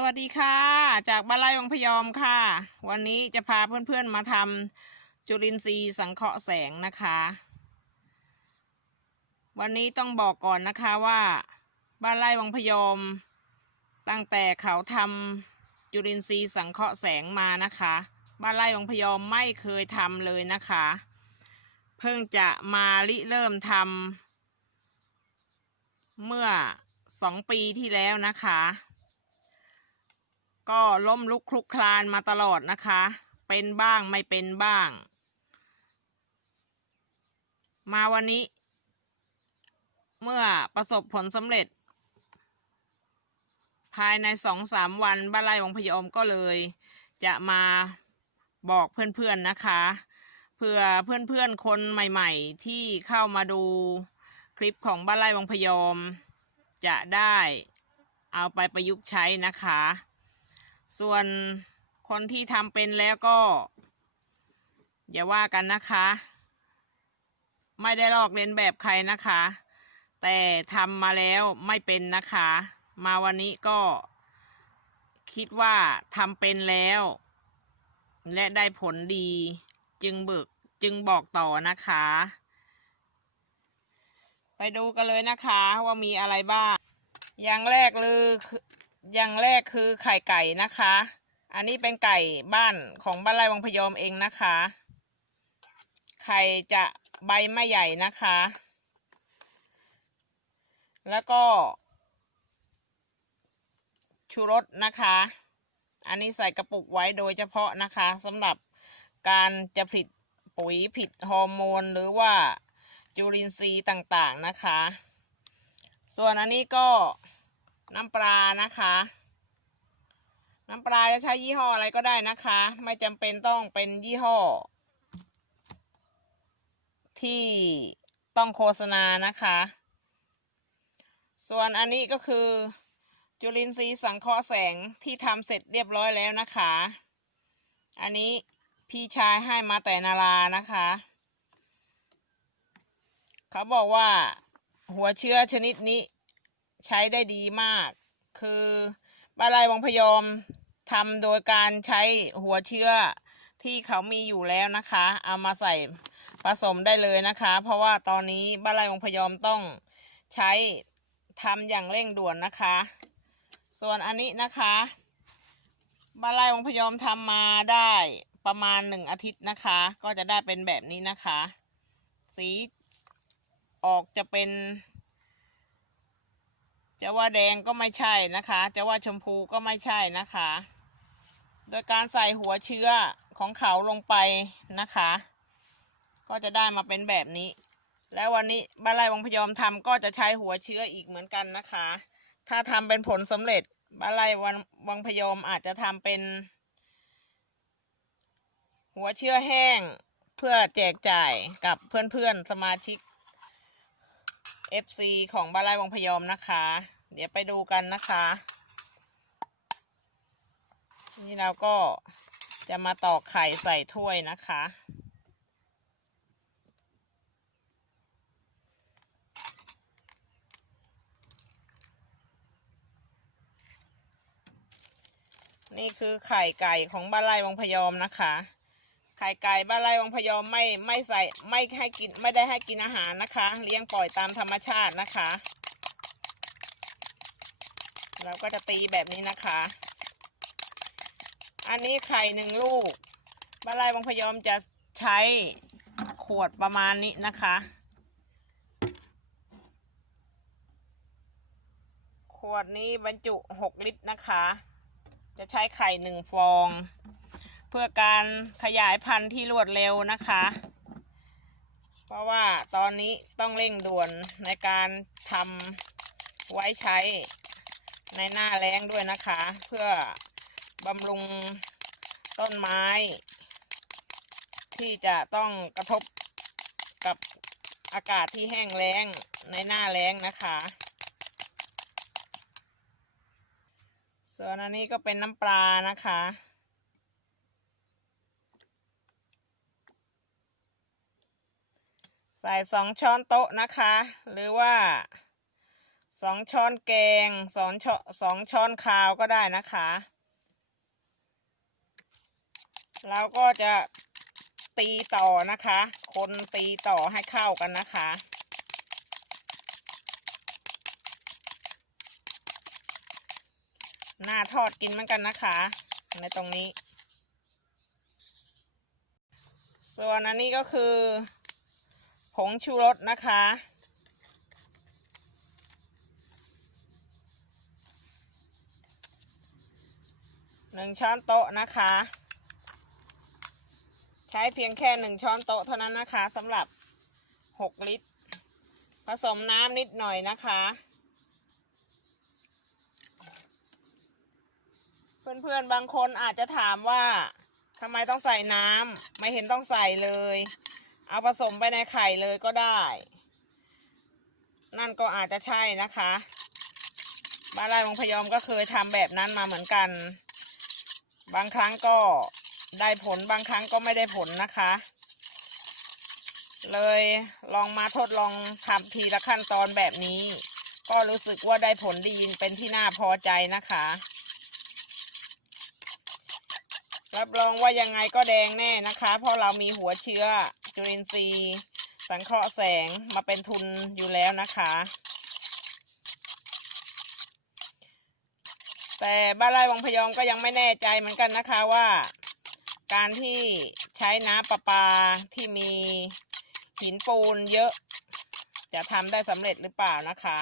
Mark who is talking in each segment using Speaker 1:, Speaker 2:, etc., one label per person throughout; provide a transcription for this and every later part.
Speaker 1: สวัสดีค่ะ จากบ้านไร่วังพยอมค่ะ วันนี้จะพาเพื่อนๆมาทำจุลินทรีย์สังเคราะห์แสงนะคะ วันนี้ต้องบอกก่อนนะคะว่าบ้านไร่วังพยอม ตั้งแต่เขาทำจุลินทรีย์สังเคราะห์แสงมานะคะ บ้านไร่วังพยอมไม่เคยทำเลยนะคะ เพิ่งจะมาริเริ่มทำเมื่อสองปีที่แล้วนะคะ ก็ล้มลุกคลุกคลานมาตลอดนะคะ เป็นบ้างไม่เป็นบ้าง มาวันนี้ เมื่อประสบผลสำเร็จ ภายในสองสามวันบ้านไร่วังพยอมก็เลย จะมาบอกเพื่อนๆนะคะเพื่อเพื่อนๆคนใหม่ๆ ที่เข้ามาดูคลิปของบ้านไร่วังพยอม จะได้เอาไปประยุกต์ใช้นะคะ ส่วนคนที่ทำเป็นแล้วก็ อย่าว่ากันนะคะ ไม่ได้ลอกเลียนแบบใครนะคะ แต่ทำมาแล้วไม่เป็นนะคะ มาวันนี้ก็คิดว่าทำเป็นแล้ว และได้ผลดี จึงเบิกจึงบอกต่อนะคะ ไปดูกันเลยนะคะว่ามีอะไรบ้าง อย่างแรกเลยคื อย่างแรกคือไข่ไก่นะคะ อันนี้เป็นไก่บ้านของบ้านไร่วังพยอมเองนะคะ ไข่จะใบไม่ใหญ่นะคะ แล้วก็ ชูรสนะคะ อันนี้ใส่กระปุกไว้โดยเฉพาะนะคะสำหรับการจะผลิตปุ๋ยผิดฮอร์โมนหรือว่าจุลินทรีย์ต่างๆนะคะ ส่วนอันนี้ก็ น้ำปลานะคะ น้ำปลาจะใช้ยี่ห้ออะไรก็ได้นะคะ ไม่จำเป็นต้องเป็นยี่ห้อ ที่ต้องโฆษณานะคะ ส่วนอันนี้ก็คือ จุลินทรีย์สังเคราะห์แสงที่ทำเสร็จเรียบร้อยแล้วนะคะ อันนี้พี่ชายให้มาแต่นารานะคะ เขาบอกว่าหัวเชื้อชนิดนี้ ใช้ได้ดีมาก คือบาลายวังพยอมทำโดยการใช้หัวเชื้อที่เขามีอยู่แล้วนะคะ เอามาใส่ผสมได้เลยนะคะ เพราะว่าตอนนี้บาลายวังพยอมต้องใช้ทำอย่างเร่งด่วนนะคะ ส่วนอันนี้นะคะบาลายวังพยอมทำมาได้ประมาณหนึ่งอาทิตย์นะคะ ก็จะได้เป็นแบบนี้นะคะ สีออกจะเป็น จะว่าแดงก็ไม่ใช่นะคะ จะว่าชมพูก็ไม่ใช่นะคะ โดยการใส่หัวเชื้อของเขาลงไปนะคะ ก็จะได้มาเป็นแบบนี้ แล้ววันนี้บ้านไร่วังพยอมทำก็จะใช้หัวเชื้ออีกเหมือนกันนะคะ ถ้าทำเป็นผลสำเร็จบ้านไร่วังวังพยอมอาจจะทำเป็น หัวเชื้อแห้งเพื่อแจกจ่ายกับเพื่อนๆสมาชิก FC ของบานไร่วังพยอมนะคะ เดี๋ยวไปดูกันนะคะ นี่เราก็จะมาตอกไข่ใส่ถ้วยนะคะ นี่คือไข่ไก่ของบานไร่วังพยอมนะคะ ไข่ไก่บ้านไร่วังพยอมไม่ไม่ใส่ไม่ให้กินไม่ได้ให้กินอาหารนะคะ เลี้ยงปล่อยตามธรรมชาตินะคะเราก็จะตีแบบนี้นะคะ อันนี้ไข่หนึ่งลูกบ้านไร่วังพยอมจะใช้ขวดประมาณนี้นะคะ ขวดนี้บรรจุหกลิตรนะคะ จะใช้ไข่หนึ่งฟอง เพื่อการขยายพันธุ์ที่รวดเร็วนะคะ เพราะว่าตอนนี้ต้องเร่งด่วนในการทำไว้ใช้ในหน้าแล้งด้วยนะคะ เพื่อบำรุงต้นไม้ ที่จะต้องกระทบกับอากาศที่แห้งแล้งในหน้าแล้งนะคะ ส่วนอันนี้ก็เป็นน้ำปลานะคะ ส่สองช้อนโต๊ะนะคะ หรือว่าสองช้อนแกงสองช้อนสองช้อนคาวก็ได้นะคะแล้วก็จะตีต่อนะคะ คนตีต่อให้เข้ากันนะคะ หน้าทอดกินเหมือนกันนะคะ ในตรงนี้ ส่วนอันนี้ก็คือ งชูรสนะคะ หนึ่งช้อนโต๊ะนะคะ ใช้เพียงแค่หนึ่งช้อนโต๊ะเท่านั้นนะคะสำหรับหกลิตร ผสมน้ำนิดหน่อยนะคะเพื่อนๆ บางคนอาจจะถามว่าทำไมต้องใส่น้ำไม่เห็นต้องใส่เลย เอาผสมไปในไข่เลยก็ได้ นั่นก็อาจจะใช่นะคะ บ้านไร่วงพยอมก็เคยทำแบบนั้นมาเหมือนกัน บางครั้งก็ได้ผลบางครั้งก็ไม่ได้ผลนะคะ เลยลองมาทดลองทำทีละขั้นตอนแบบนี้ ก็รู้สึกว่าได้ผลดีเป็นที่น่าพอใจนะคะ รับรองว่ายังไงก็แดงแน่นะคะ เพราะเรามีหัวเชื้อ จุลินทรีย์ สังเคราะห์แสงมาเป็นทุนอยู่แล้วนะคะ แต่บ้านไร่วังพยอมก็ยังไม่แน่ใจเหมือนกันนะคะว่า การที่ใช้น้ำประปาที่มีหินปูนเยอะ จะทำได้สำเร็จหรือเปล่านะคะ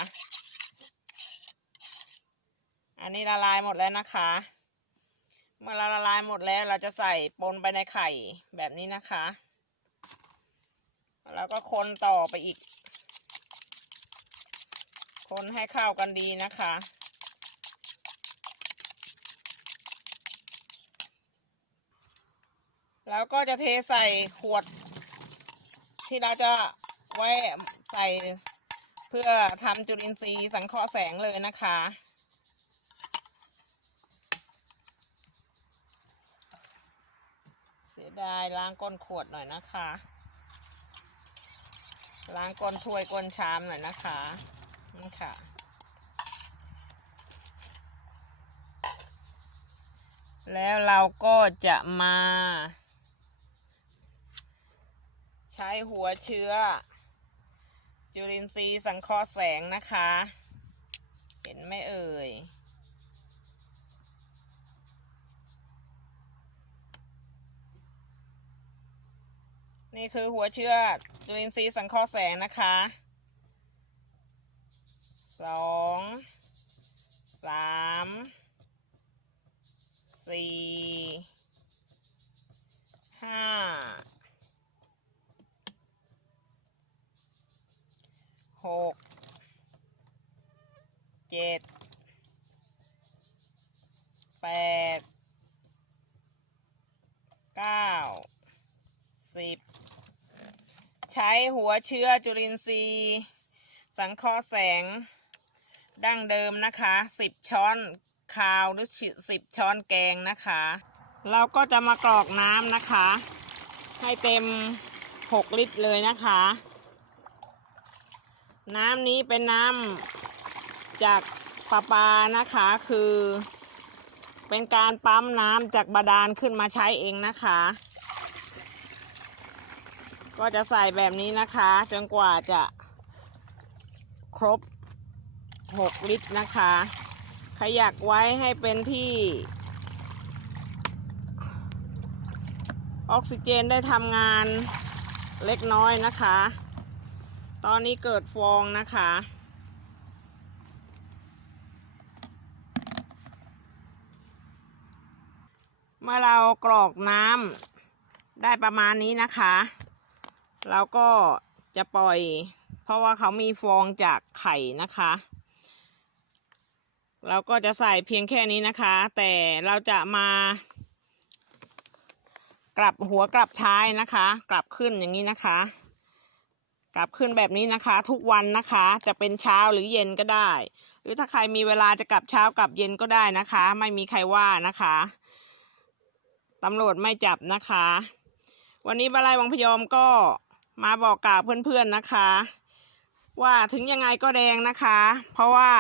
Speaker 1: อันนี้ละลายหมดแล้วนะคะ เมื่อเราละลายหมดแล้วเราจะใส่ปนไปในไข่แบบนี้นะคะ แล้วก็คนต่อไปอีก คนให้เข้ากันดีนะคะ แล้วก็จะเทใส่ขวด ที่เราจะไว้ใส่เพื่อทำจุลินทรีย์สังเคราะห์แสงเลยนะคะเสียดายล้างก้นขวดหน่อยนะคะ ล้างก้นถ้วยก้นชามหน่อยนะคะนี่ค่ะ แล้วเราก็จะมา ใช้หัวเชื้อ จุลินทรีย์สังเคราะห์แสงนะคะ เห็นไหมเอ่ย นี่คือหัวเชื้อจุลินทรีย์สังเคราะห์แสงนะคะสองสามสี่ ห้า หก เจ็ด แปด เก้า สิบ ใช้หัวเชื้อจุลินทรีย์ สังเคราะห์แสง ดั้งเดิมนะคะสิบช้อนคาวหรือสิบช้อนแกงนะคะ เราก็จะมากรอกน้ำนะคะ ให้เต็มหกลิตรเลยนะคะ น้ำนี้เป็นน้ำจากประปานะคะคือ เป็นการปั๊มน้ำจากบาดาลขึ้นมาใช้เองนะคะ ก็จะใส่แบบนี้นะคะ จนกว่าจะครบ 6 ลิตรนะคะ ขยักไว้ให้เป็นที่ ออกซิเจนได้ทำงานเล็กน้อยนะคะ ตอนนี้เกิดฟองนะคะเมื่อเรากรอกน้ำได้ประมาณนี้นะคะ เราก็จะปล่อย เพราะว่าเขามีฟองจากไข่นะคะเราก็จะใส่เพียงแค่นี้นะคะ แต่เราจะมา กลับหัวกลับท้ายนะคะ กลับขึ้นอย่างนี้นะคะ กลับขึ้นแบบนี้นะคะ ทุกวันนะคะ จะเป็นเช้าหรือเย็นก็ได้ หรือถ้าใครมีเวลาจะกลับเช้ากลับเย็นก็ได้นะคะ ไม่มีใครว่านะคะตำรวจไม่จับนะคะ วันนี้บาลายวังพยอมก็ มาบอกกล่าวเพื่อนๆนะคะ ว่าถึงยังไงก็แดงนะคะ เพราะว่า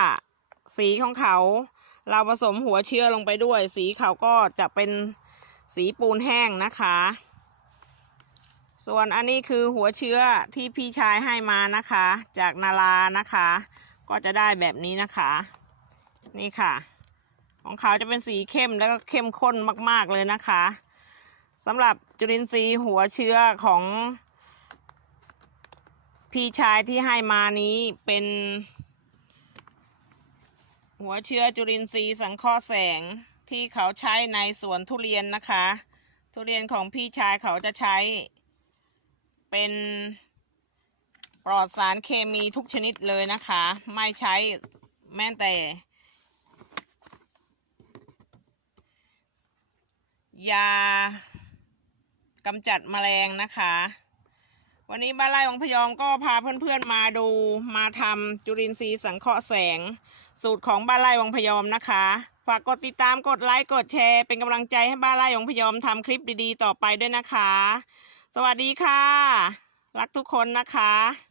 Speaker 1: สีของเขาเราผสมหัวเชื้อลงไปด้วย สีเขาก็จะเป็นสีปูนแห้งนะคะ ส่วนอันนี้คือหัวเชื้อที่พี่ชายให้มานะคะ จากนารานะคะ ก็จะได้แบบนี้นะคะ นี่ค่ะ ของเขาจะเป็นสีเข้มแล้วก็เข้มข้นมากๆเลยนะคะสำหรับจุลินทรีย์หัวเชื้อของ พี่ชายที่ให้มานี้เป็น หัวเชื้อจุลินทรีย์สังเคราะห์แสงที่เขาใช้ในสวนทุเรียนนะคะ ทุเรียนของพี่ชายเขาจะใช้ เป็นปลอดสารเคมีทุกชนิดเลยนะคะ ไม่ใช้แม้แต่ ยากำจัดแมลงนะคะ วันนี้บ้านไร่ของพยอมก็พาเพื่อนๆมาดูมาทำจุลินทรีย์สังเคราะห์แสง สูตรของบ้านไร่วังพยอมนะคะฝากกดติดตามกดไลค์กดแชร์ เป็นกำลังใจให้บ้านไร่วังพยอมทำคลิปดีๆ ต่อไปด้วยนะคะ สวัสดีค่ะ รักทุกคนนะคะ